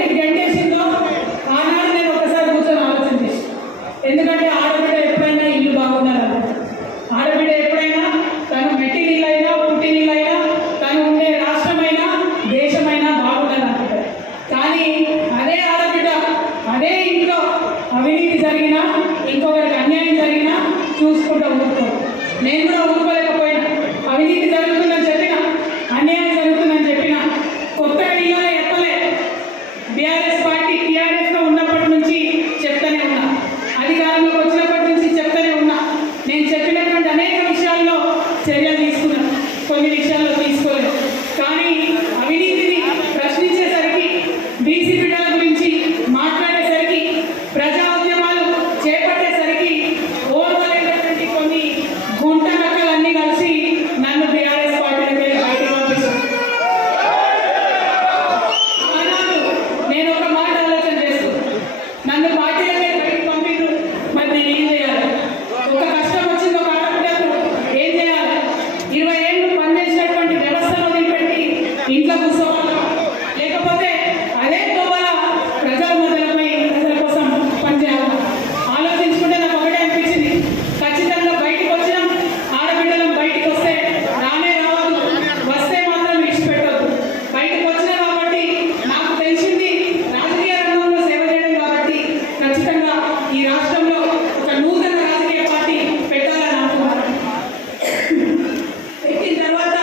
బయటకు గంటేసిందో ఆనాడు నేను ఒకసారి కూర్చొని ఆలోచన చేసి, ఎందుకంటే ఆడబిడ్డ ఎప్పుడైనా ఇల్లు బాగుండాలన్నమాట. ఆడబిడ్డ ఎప్పుడైనా తను మెట్టి నీళ్ళైనా పుట్టి నీళ్ళైనా తను ఉండే రాష్ట్రమైనా దేశమైనా బాగుండాలన్నమాట. కానీ అదే ఆడబిడ్డ అదే ఇంట్లో అవినీతి జరిగినా ఇంకొకరికి అన్యాయం జరిగినా చూసుకుంటూ ఊరుకోరు. నేను కూడా ఊరుకోలేకపోయినా, అవినీతి జరుగుతుందని చెప్పిన, అన్యాయం జరుగుతుందని చెప్పిన, కొత్తగా ఇవాళ చెప్పలే. బీఆర్ఎస్ పార్టీ టీఆర్ఎస్లో ఉన్నప్పటి నుంచి చెప్తానే ఉన్నా, అధికారంలోకి వచ్చినప్పటి నుంచి చెప్తానే ఉన్నా. నేను చెప్పినటువంటి అనేక విషయాల్లో చర్యలు తీసుకున్నా, కొన్ని విషయాల్లో తీసుకోలేదు. కానీ అవినీతిని ప్రశ్నించేసరికి, బీసీ బిడ్డల గురించి మాట్లాడేసరికి, ప్రజా ఉద్యమాలు చేపట్టేసరికి ఓర్వలేనటువంటి కొన్ని గుంట నక్కలన్నీ కలిసి నన్ను బీఆర్ఎస్ పార్టీలోకి బయటకు పంపిస్తుంది. ఆనాడు నేను ఒక మాట ఆలోచన చేస్తూ నన్ను పార్టీలోకి బయటకు పంపిండు. మరి నేను ఏం చేయాలి? ఒక కష్టం వచ్చింది ఒక ఆడబిడ్డకు, ఏం చేయాలి? 20 ఏళ్ళు పనిచేసినటువంటి వ్యవస్థను వదిలిపెట్టి ఇంట్లో కూర్చోవాలా, లేకపోతే అదే తోవల ప్రజల మధ్యలపై ప్రజల కోసం పనిచేయాలి? ఆలోచించుకుంటే నాకు ఒకటే అనిపించింది, ఖచ్చితంగా బయటకు వచ్చినాం, ఆడబిడ్డలం బయటకు వస్తే రానే రావద్దు, వస్తే మాత్రం విడిచిపెట్టద్దు. బయటకు వచ్చినా కాబట్టి నాకు తెలిసింది రాజకీయ రంగంలో సేవ చేయడం కాబట్టి ఖచ్చితంగా ఈ రాష్ట్రంలో ఒక నూతన రాజకీయ పార్టీ పెట్టాలని అనుకున్నాను. పెట్టిన తర్వాత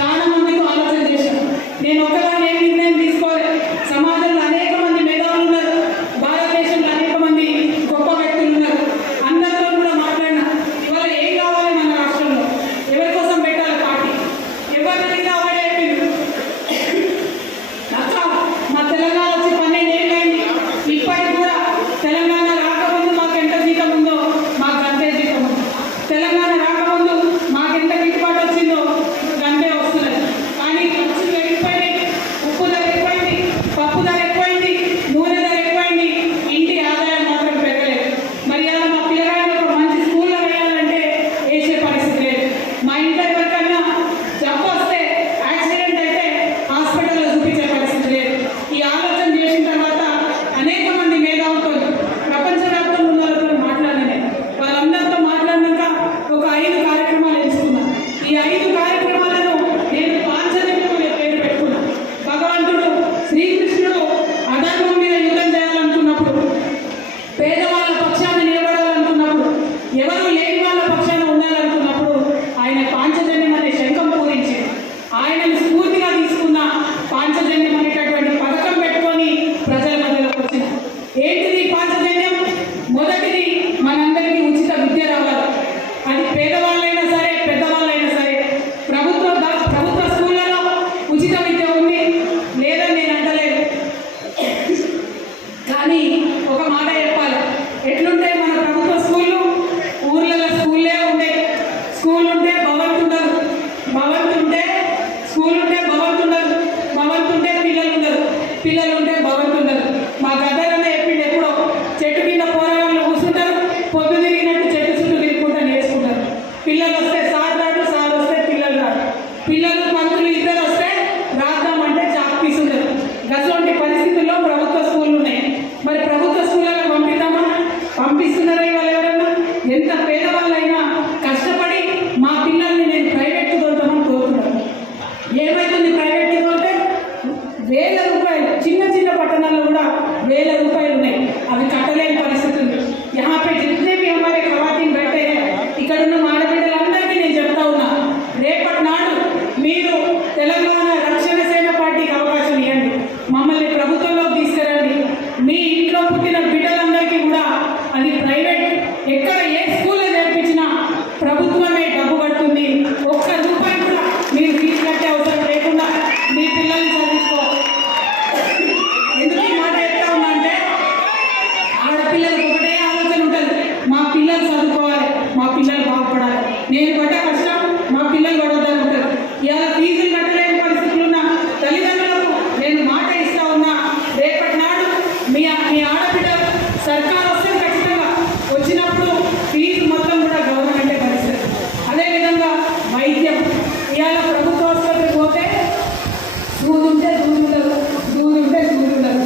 చాలా మందితో ఆలోచన చేశాను. నేను ఒకదాన్ని ఏం నిర్ణయం తీసుకోలేదు. సమాజంలో అనేక మంది మేధావులు ఉన్నారు, భారతదేశంలో అనేక మంది గొప్ప వ్యక్తులు ఉన్నారు. అందరితో కూడా మాట్లాడినా, ఇవాళ ఏం కావాలి మన రాష్ట్రంలో, ఎవరి కోసం పెట్టాలి పార్టీ, ఎవరిని అడిగినా వాడే చెప్పిండు. అక్క మా తెలంగాణ వచ్చి 12 ఏళ్ళు అయింది, ఇప్పటికి కూడా తెలంగాణ రాకముందు మాకు ఎంత జీతం ఉందో మాకు అంతే జీతం ఉంది. తెలంగాణ రాకముందు మాకు ఎంత గిట్టుబాటు వచ్చిందో అంతే వస్తున్నది. కానీ ఖర్చులు ఎక్కువైనాయి, ఉప్పు ధర ఎక్కువైంది, పప్పు ధర ఎక్కువైంది, నూనె ధర ఎక్కువైంది, ఇంటి ఆదాయం మాత్రం పెరగలేదు. మరి అలా మా పిల్లగాడిని ఒక మంచి స్కూల్లో వేయాలంటే వేసే పరిస్థితి లేదు. మా ఇంట్లో ఎవరికన్నా జబ్బు వస్తే, యాక్సిడెంట్ అయితే హాస్పిటల్లో చూపించే పరిస్థితి లేదు. ఈ ఆలోచన చేసిన తర్వాత అనేక మంది మేధావులతో, ప్రపంచవ్యాప్తంగా ఉన్న వాళ్ళతో మాట్లాడినాను. వాళ్ళందరితో మాట్లాడినాక ఒక 5 కార్యక్రమాలు ఎంచుకున్నాను. ఈ 5 కార్యక్రమాలను నేను పాంచజన్యం అనే పేరు పెట్టుకున్నాను. భగవంతుడు శ్రీకృష్ణుడు అధర్మం మీద యుద్ధం చేయాలనుకున్నప్పుడు, పేదవాళ్ళ పక్షాన్ని నిలబడాలనుకున్నప్పుడు, ఎవరు లేని వాళ్ళ పక్షాన ఉండాలనుకున్నప్పుడు ఆయన పాంచజన్యం అనే శంఖం పూరించాడు. ఆయనను స్ఫూర్తిగా తీసుకున్న పాంచజన్యం అనేటటువంటి పథకం పెట్టుకొని ప్రజల మధ్యలోకి వచ్చిన. ఏంటిది పాంచజన్యం? మొదటిది, మనందరికీ ఉచిత విద్య రావాలి. అది పేదవాళ్ళైనా సరే పెద్దవాళ్ళైనా సరే. ప్రభుత్వ స్కూళ్ళలో ఉచిత విద్య ఉంది, లేదని నేను అంటలేదు. కానీ ఒక మాట చెప్పాలి, ఎట్లుంటాయి మన ప్రభుత్వ స్కూళ్ళు? ఊర్లలో స్కూల్లే ఉంటాయి. స్కూల్ ఉంటే భవంతు ఉండదు, భవంతు ఉంటే స్కూల్ ఉంటే భవంతు ఉండదు, భవంతు ఉంటే పిల్లలు ఉండరు, పిల్లలు ఉంటే భవంతు ఉండదు. మా గద్దరన్న చెప్పిండు, ఎప్పుడో చెట్టు కింద పోరాళ్ళు కూర్చుంటారు, పొద్దు తిరిగినట్టు చెట్టు చుట్టూ తిరుగుకుంటా నేర్చుకుంటారు. పిల్లలు వస్తే సార్ రాడు, సార్ వస్తే పిల్లలు రాడు, పిల్లలు పంతులు ఇద్దరు వస్తే రాద్దామంటే చాక్ పీస్ ఉండదు. గటువంటి పరిస్థితుల్లో ప్రభుత్వ స్కూళ్ళు ఉన్నాయి. మరి ప్రభుత్వ స్కూళ్ళలో పంపిద్దామా? పంపిస్తున్నారా ఇవాళ ఎవరన్నా? ఎంత పేదవాళ్ళైనా కష్టపడి మా పిల్లల్ని నేను ప్రైవేట్కి తోలుతామని కోరుతున్నాను. ఏమైతుంది ప్రైవేట్కి తోలితే? 1000 రూపాయలు, చిన్న చిన్న పట్టణాల్లో కూడా 1000 రూపాయలు ఉన్నాయి, అవి కట్టలేని పరిస్థితి ఉంది. यहाँ पे जितने भी हमारे खवातीन बैठे हैं, ఇక్కడ ఉన్న ఆడబిడ్డలందరికీ నేను చెప్తా ఉన్నా, రేపటి నాడు మీరు తెలంగాణ రక్షణ సేన పార్టీకి అవకాశం ఇవ్వండి, మమ్మల్ని ప్రభుత్వంలోకి తీసుకురండి. మీ ఇంట్లో పుట్టిన బిడ్డలందరికీ కూడా అది ప్రైవేట్, ఎక్కడ ఏ స్కూల్లో చేర్పించినా ప్రభుత్వమే డబ్బు కడుతుంది. ఒక్క రూపాయి కూడా మీరు ఫీజు కట్టే అవసరం లేకుండా మీ పిల్లల్ని చదివించుకోవాలి. ఎందుకు ఈ మాట చెప్తా ఉన్నా అంటే, ఆడపిల్లలకు ఒకటే ఆలోచన ఉంటుంది, మా పిల్లలు చదువుకోవాలి, మా పిల్లలు బాగుపడాలి. నేను పడ్డ కష్టం మా పిల్లలు పడొద్దని ఉంటుంది. ఇవాళ ఫీజులు కట్టలేని పరిస్థితులు ఉన్న తల్లిదండ్రులకు నేను మాట ఇస్తా ఉన్నా, రేపటి నాడు మీ ఆడబిడ్డ సర్కారు వస్తే ఖచ్చితంగా వచ్చినప్పుడు ఫీజు మొత్తం కూడా గవర్నమెంటే భరిస్తుంది. అదేవిధంగా వైద్యం, ఇవాళ ప్రభుత్వ ఆసుపత్రికి పోతే దూదు ఉంటే దూదు ఉండదు, దూదు ఉంటే దూదు ఉండదు.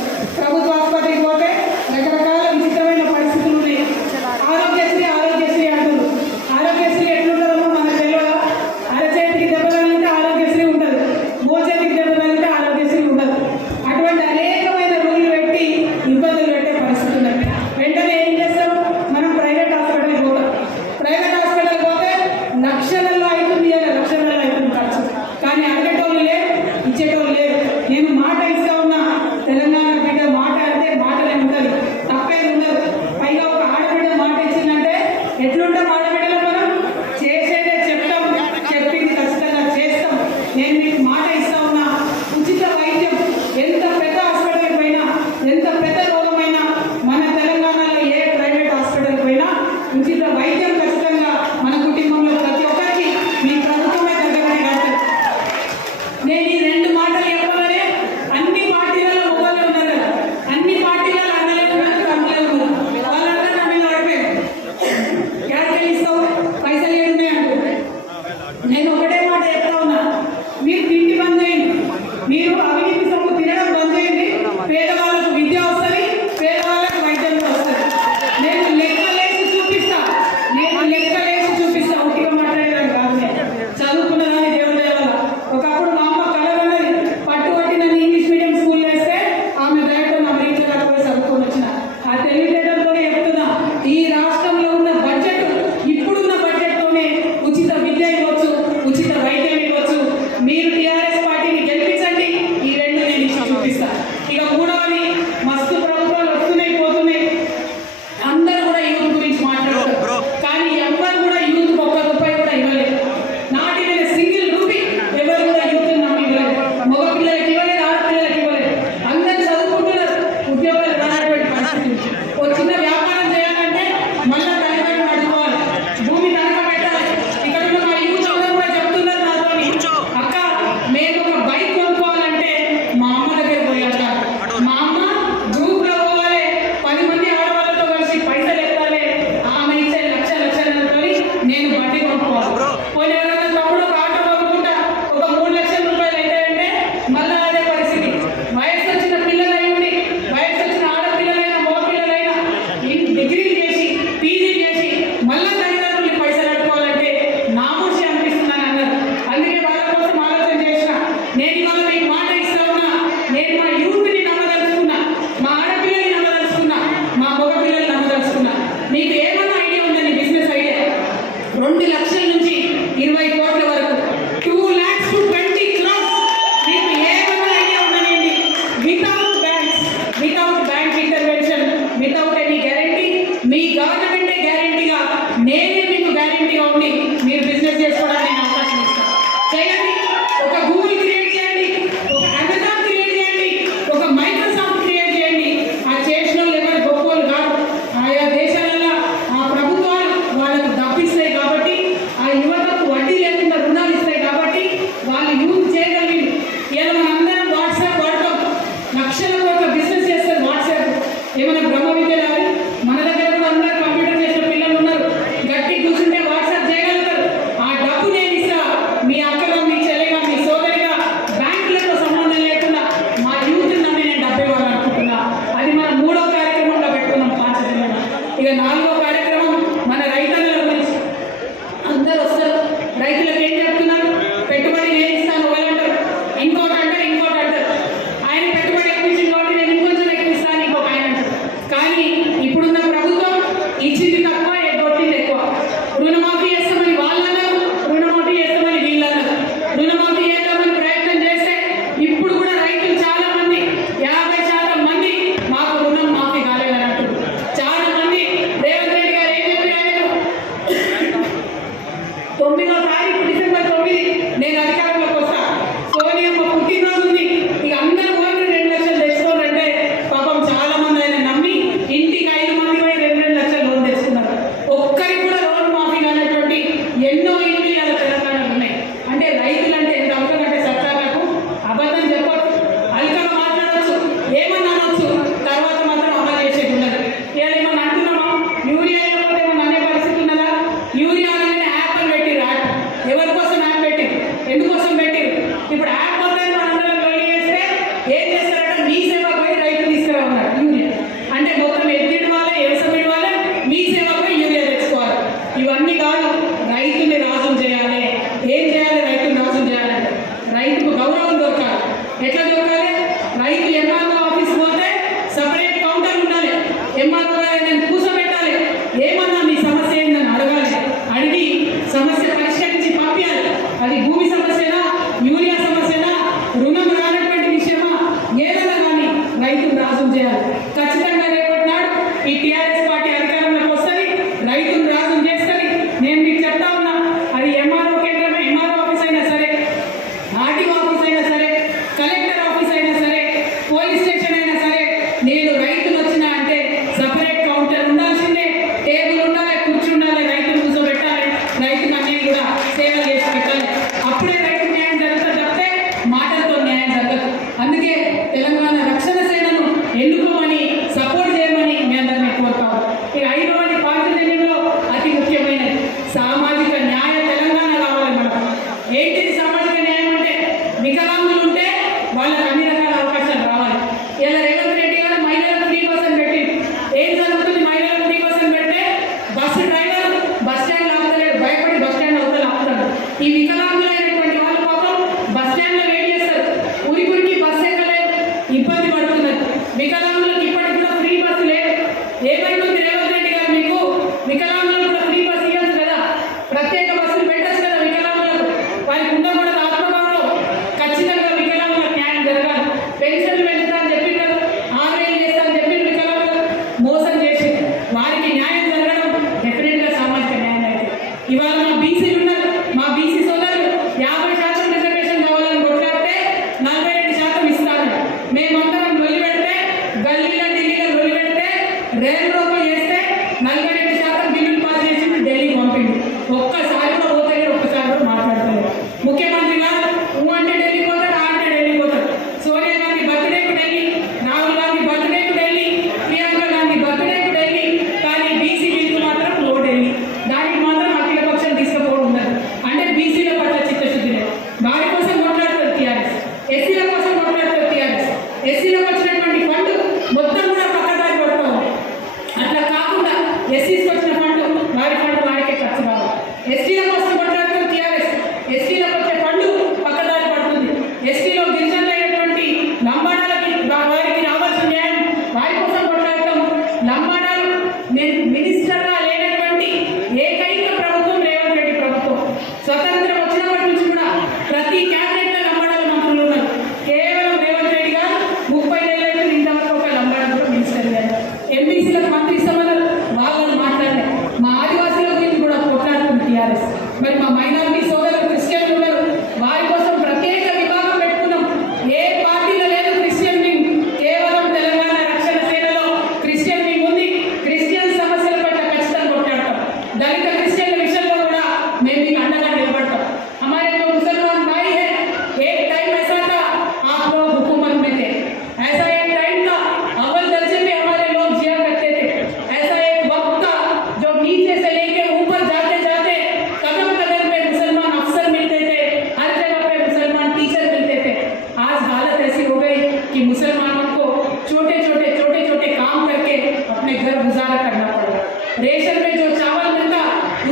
मुसलमानों को छोटे छोटे काम करके अपने घर गुजारा करना पड़ रहा। रेशन में जो चावल मिलता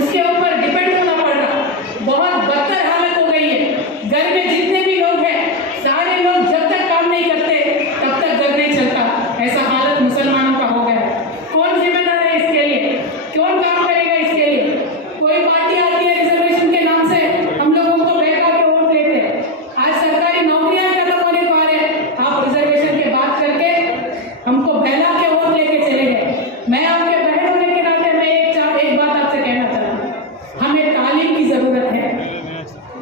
उसके ऊपर डिपेंड होना पड़ रहा। बहुत बदतर हालत हो गई है। घर में जितने भी लोग हैं सारे लोग जब तक काम नहीं करते तब तक घर नहीं चलता। ऐसा हालत मुसलमानों का हो गया है। कौन जिम्मेदार है इसके लिए? कौन काम करेगा इसके लिए? कोई पार्टी आती है रिजर्वेशन के नाम से हम लोग उनको बैठा के वोट लेते हैं। आज सरकारी नौकरियां खत्म होने को आ रहे हैं, आप रिजर्वेशन की बात करके हमको बहला के वोट लेके चले गए। मैं आपके बहन होने के नाते मैं एक बात आपसे कहना चाहता हूँ, हमें तालीम की जरूरत है,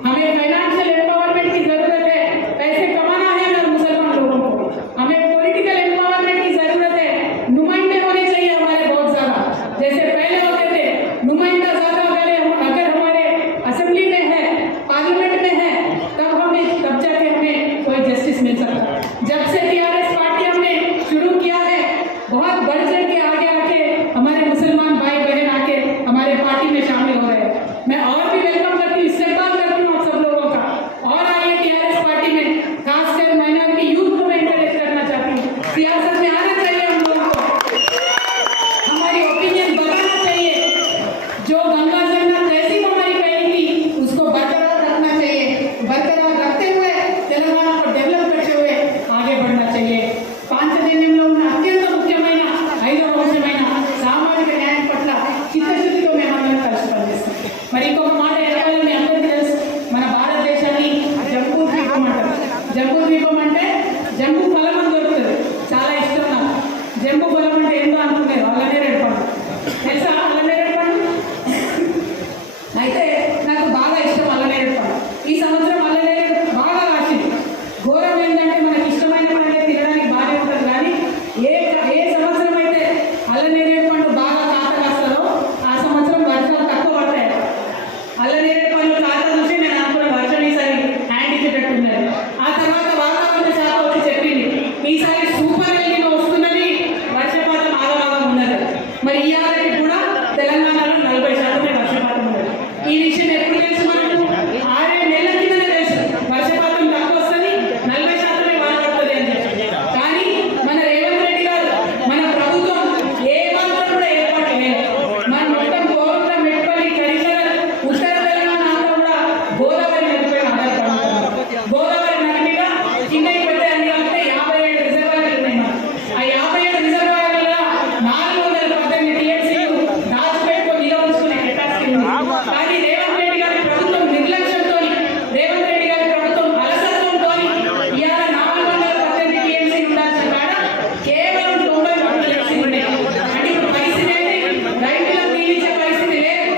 हमें फाइनेंशियल एम्पावरमेंट की जरूरत है। पैसे कमाना है हमें मुसलमान लोगों को, हमें पॉलिटिकल एम्पावरमेंट की जरूरत है। नुमाइंदे होने चाहिए हमारे बहुत ज्यादा, जैसे पहले होते थे। नुमाइंदा ज्यादा अगर हमारे असेंबली में है, पार्लियामेंट में है, तब जाके हमें कोई जस्टिस मिल सकता है। जब से टीआरएस पार्टी हमने शुरू किया है, बहुत बढ़ चढ़ के आगे आके हमारे मुसलमान भाई बहन आके हमारे पार्टी में शामिल हो रहे हैं। मैं और भी वेलकम करती हूँ, इस्तेमाल करती हूँ आप सब लोगों का, और आइए टीआरएस पार्टी में। खासकर माइनॉरिटी यूथ को मैं इंकरेज करना चाहती हूँ, सियासत में आना चाहिए हम लोगों को, हमारी ओपिनियन बताना चाहिए। जो गंगा जमुना तहसीब हमारी पहली थी उसको बरकरार रखना चाहिए। बरकरार रखते हुए तेलंगाना को डेवलप करते हुए आगे बढ़ना चाहिए। 5 దేశంలో ఉన్న అత్యంత ముఖ్యమైన 5వ అంశమైన సామాజిక న్యాయం పట్ల చిత్తశుద్ధితో మేమందరం కలిసి పనిచేస్తాం. మరి ఇంకొక మాట చెప్పాలి, మీ అందరికీ తెలుసు, మన భారతదేశాన్ని జంబూ ద్వీపం అంటారు. జంబూ ద్వీపం అంటే జంబూ ఫలం అని దొరుకుతుంది, చాలా ఇష్టం నాకు. జంబూ ఫలం అంటే ఏంటో అనుకునేది అల్లనేరేడు పండు, తెలుసా అల్లనేరేడు పండు? అయితే నాకు బాగా ఇష్టం అల్లనేరేడు పండు. ఈ సంవత్సరం అల్లనేరేడు బాగా కాసింది. ఘోరం ఏంటంటే మనకి ఇష్టమైన పండుగ తినడానికి బాగానే ఉంటుంది, కానీ ఏ సంవత్సరం అయితే అల్లనేరేడు పండు బాగా కాత కాస్తుందో ఆ సంవత్సరం వర్షాలు తక్కువ పడతాయి. అల్లనేరేడు పండు కాత చూసి నేను అనుకున్న వర్షం ఈసారి హ్యాండ్ ఇచ్చేటట్టున్నది. ఆ తర్వాత వాతావరణ శాఖ వచ్చి చెప్పింది ఈసారి సూపర్ ఎల్నినో వస్తున్నది, వర్షపాతం ఆగమాగం ఉన్నది. మరి ఈ ఏడాది కూడా తెలంగాణలో 40% వర్షపాతం ఉన్నది. ఈ విషయం ఎప్పుడు తెలుసు మనకు? 6 నెలల కిందనే తెలుసు వర్షపాతం తక్కువ వస్తుంది, 40% వాన పడుతుంది అని చెప్పి. కానీ మన రేవంత్ రెడ్డి గారు, మన ప్రభుత్వం ఏ మాత్రం కూడా ఏర్పాటు లేదు. మన మొత్తం కోరుట్ల, మెట్పల్లి, కరీంనగర్, ఉత్తర తెలంగాణ అంతా కూడా గోదావరి నదిపై ఆధారపడుతున్నారు. గోదావరి నది మీద చిన్నవి పెద్ద అన్ని కలిపితే 57 రిజర్వాయర్లు ఉన్నాయి. ఆ 57 రిజర్వాయర్ల 418 టీఎంసీలు దాచిపెట్టుకొని నిల్వ ఉంచుకునే కెపాసిటీ ఉంది. కానీ రేవంత్ రెడ్డి గారి ప్రభుత్వం నిర్లక్ష్యంతో, రేవంత్ రెడ్డి గారి ప్రభుత్వం అలసత్వంతో ఇవాళ 418 టీఎంసీలు ఉండాల్సిన కాడ కేవలం 91 టీఎంసీలు ఉన్నాయి. అంటే ఇప్పుడు పరిస్థితి ఏంటి? రైతులకు నీళ్ళు ఇచ్చే పరిస్థితి లేదు.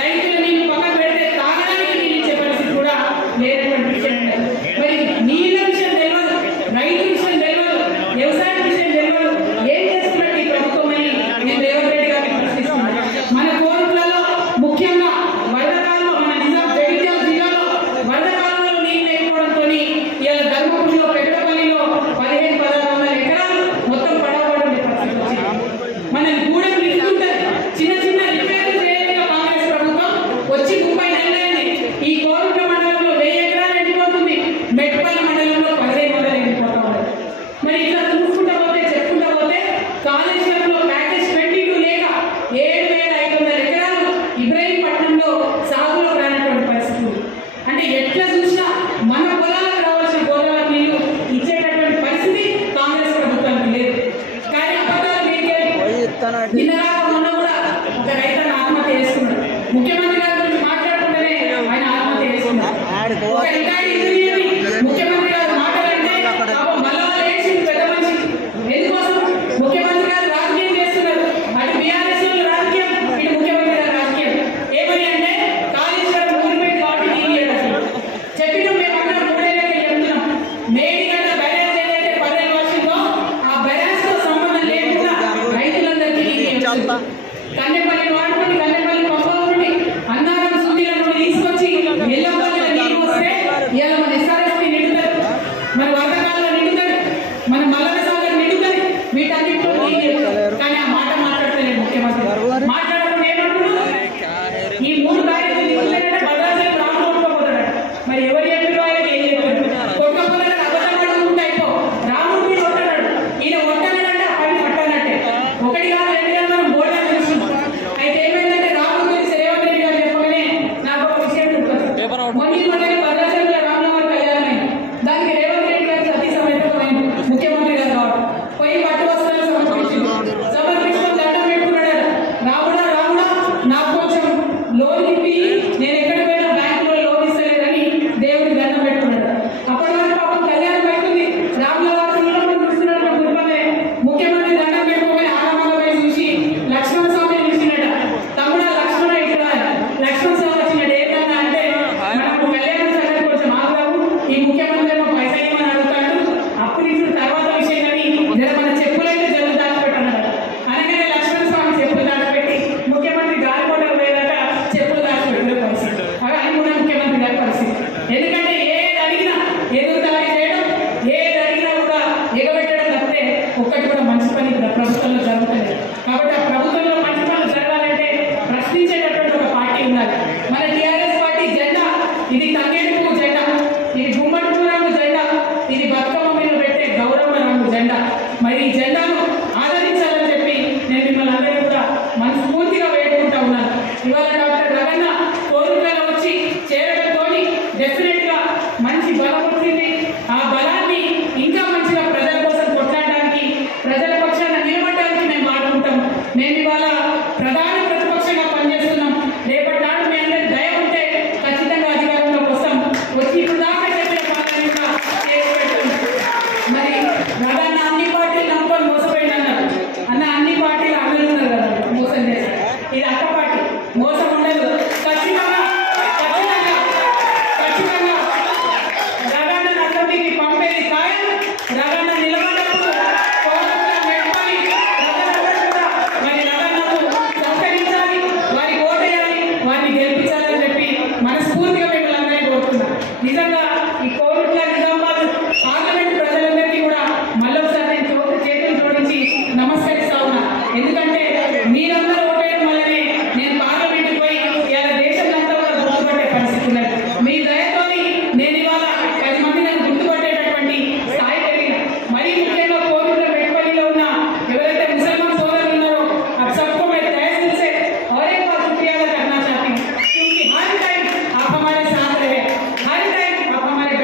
రైతులు నీళ్ళు పక్కన పెడితే తాగడానికి నీళ్ళు ఇచ్చే పరిస్థితి కూడా లేనటువంటి విషయం ఉంది. మరి నీళ్ళ విషయం తెలియదు, రైతు విషయం తెలియదు, వ్యవసాయం విషయం తెలియదు. ఏం చేస్తున్నట్టు ఈ ప్రభుత్వం అని నేను రేవంత్ రెడ్డి గారిని ప్రశ్నిస్తున్నాను. మన కోరుట్లలో ముఖ్యంగా వరదకాలంలో, మన జగిత్యాల జిల్లాలో వరదకాలంలో నీళ్ళు లేకపోవడంతో ఇవాళ ధర్మపురిలో, పెద్దపల్లిలో 1500-1600 ఎకరాలు మొత్తం పడవబడి పరిస్థితి వచ్చింది. మన గూడెం నిలుస్తుంటుంది, చిన్న చిన్న రిపేర్లు చేయలేక కాంగ్రెస్ ప్రభుత్వం వచ్చి 30 నెలలైంది. ఈ కోరుట్ల మండలంలో 1000 ఎకరాలు ఎండిపోతుంది, మెట్పల్లి మండలంలో 1500 ఎండిపోతా ఉంది. మరి ఇట్లా చూసుకుంటా పోతే, చెప్పుకుంటా పోతే కాళేశ్వరంలో ప్యాకేజ్ 22 లేక 7500 ఎకరాలు ఇబ్రహీంపట్నంలో సాగులో రానటువంటి పరిస్థితి ఉంది. అంటే ఎట్లా చూసినా మన పొలాలకు రావాల్సిన గోదావరి నీళ్లు ఇచ్చేటటువంటి పరిస్థితి కాంగ్రెస్ ప్రభుత్వానికి లేదు. కానీ అబద్ధాలు నిన్నగాక మొన్న కూడా ఒక రైతు ఆత్మహత్య చేసుకున్నాడు. ముఖ్యమంత్రి గారి గురించి మాట్లాడుకుంటేనే ఆయన ఆత్మహత్య చేసుకున్నాడు. ఒక రిటైర్డ్ ఇంజనీర్ని ముఖ్యమంత్రి గారు మాట్లాడంటే మళ్ళా లేచి పెద్ద మనిషి. ఎందుకోసం? ముఖ్యమంత్రి గారు రాజకీయం చేస్తున్నారు. అటు బీఆర్ఎస్ రాజకీయం, ఇటు ముఖ్యమంత్రి గారు రాజకీయం. ఏమని అంటే కాళేశ్వరం ఊరిపెట్టి కాబట్టి నీళ్ళు చెప్పిన మేమందరం 3 ఏళ్ళకి చెప్తున్నాం. మేడిగడ్డ బ్యారేజ్ ఏదైతే 10 వర్షంలో ఆ బ్యారేజ్ తో సంబంధం లేకుండా రైతులందరికీ కన్నెపల్లి వాడుకుంటే, కన్నెపల్లి పంప నుండి, అన్నారం సుందీల నుండి తీసుకొచ్చి ఎల్లపల్లిలో నీళ్ళు వస్తే ఇవాళ మన ఈ ముఖ్యమంత్రి ఏమో పైసలు ఏమని అడుగుతాడు, అప్పు తీసుకున్న తర్వాత విషయం కానీ జర మన చెప్పులైతే జరుగు దాచిపెట్టన్నాడు. అనగానే లక్ష్మణ స్వామి చెప్పులు దాచిపెట్టి ముఖ్యమంత్రి గాలిపటం పోయేదాక చెప్పులు దాచిపెట్టే పరిస్థితి. అది కూడా ముఖ్యమంత్రి గారి పరిస్థితి. ఎందుకంటే ఏది అడిగినా ఎదురు దాడి చేయడం, ఏది అడిగినా కూడా ఎగబెట్టడం తప్పితే ఒక్కటి కూడా మంచి పని ఇక్కడ ప్రభుత్వంలో జరుగుతుంది. కాబట్టి ఆ ప్రభుత్వంలో మంచి పనులు జరగాలంటే ప్రశ్నించేటటువంటి ఒక పార్టీ ఉండాలి. మన టీఆర్ఎస్ పార్టీ జెండా ఇది తంగేడుపు జెండా, ఇది గుమ్మడి రంగు జెండా, ఇది బతుకమ్మ మీద పెట్టే గౌరవ రంగు జెండా. మరి ఈ జెండాను ఆదరించాలని చెప్పి నేను మిమ్మల్ని అందరినీ కూడా మనస్ఫూర్తిగా వేడుకుంటా ఉన్నాను. ఇవాళ డాక్టర్ రవణ కోరుట్లలో వచ్చి చేరడంతో డెఫినెట్ గా మంచి బలం వచ్చింది. ఆ బలాన్ని ఇంకా మంచిగా ప్రజల కోసం కొట్లాడడానికి, ప్రజల పక్షాన నిలబడడానికి మేము వాడుకుంటాం. మేము ఇవాళ ప్రధాన ప్రతిపక్షంగా పనిచేస్తున్నాం. రేపటి నాడు మీ అందరి దయ ఉంటే ఖచ్చితంగా అధికారంలోకి వస్తాం. వచ్చి ఇప్పుడు దాకా చెప్పిన పాలన కూడా చేసి పెడతాం. మరి రవణ అన్ని పార్టీలు నమ్ముకొని మోసపోయింది అన్నారు. అన్న అన్ని పార్టీలు అన్నలు ఉన్నారు కదా మోసం చేశారు. ఇది అక్క పార్టీ, మోసం ఉండదు. ఖచ్చితంగా రవణ అసెంబ్లీకి పంపేది ఖాయం. రవణ నిలబడ్డప్పుడు కోరుట్ల మెట్పల్లి ప్రజలందరూ కూడా మరి రవణకు సహకరించాలి, వారికి ఓటేయాలి, వారిని గెలిపించాలని చెప్పి మనస్ఫూర్తిగా మిమ్మల్ని అందరినీ కోరుతున్నాం. నిజంగా ఈ కోరుట్ల నిజామాబాద్ పార్లమెంట్ ప్రజలందరికీ కూడా మళ్ళొకసారి నేను చేతులు జోడించి నమస్కరిస్తా ఉన్నా. ఎందుకంటే మీరందరూ ఓటేయడం వల్లనే నేను పార్లమెంట్కి పోయి ఇవాళ దేశంలో కూడా గుర్తుపట్టే పరిస్థితి ఉన్నది. మీ దయతోని నేను ఇవాళ 10 మంది నన్ను గుర్తుపట్టేటటువంటి స్థాయి కలిగిన. మరీ ముఖ్యంగా కోరుట్ల మెట్పల్లిలో ఉన్న ఎవరైతే ముసల్మాన్ సోదరులు ఉన్నారో अब सबको मैं तहे दिल से और एक बार शुक्रिया अदा करना चाहती हूँ, क्योंकि हर टाइम आप हमारे साथ रहे, हर टाइम आप हमारे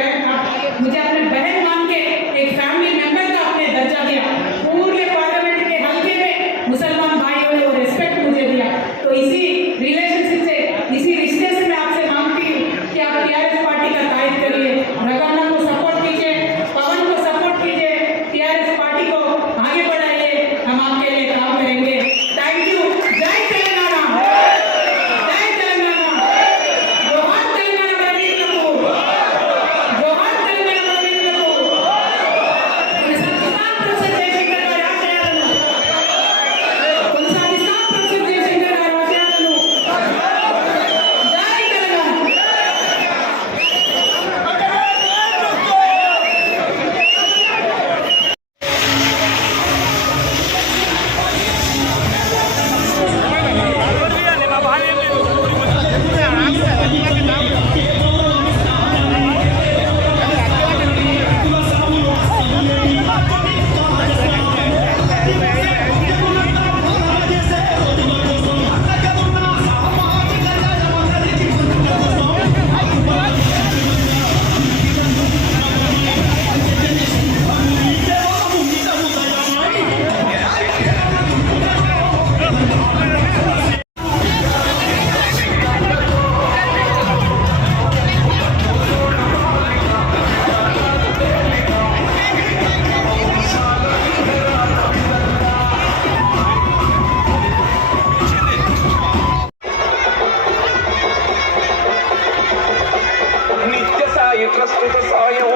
मुझे अपने बहन मान के एक फैमिली मेंबर का आपने दर्जा दिया. पूरे पार्लियामेंट के हल्के में मुसलमान भाइयों ने वो रिस्पेक्ट मुझे दिया. तो इसी रिलेशनशिप से, इसी रिश्ते से मैं आपसे मांगती हूँ कि आप टीआरएस पार्टी का तारीफ करिए, रगन्ना को सपोर्ट कीजिए, पवन को सपोर्ट कीजिए, टीआरएस पार्टी को आगे बढ़ाइए. हम आपके लिए काम करेंगे. Thank you. जय तेलंगाना, जय तेलंगाना, जोहार तेलंगाना वीरुలకు, जोहार तेलंगाना वीरुలకు. కొనసాగిస్తాం ప్రొఫెసర్ జయశంకర్ గారి ఆశయాలను, కొనసాగిస్తాం ప్రొఫెసర్ జయశంకర్ గారి ఆశయాలను. జై తెలంగాణ. నిత్య సాయి ప్రస్తుత సాయం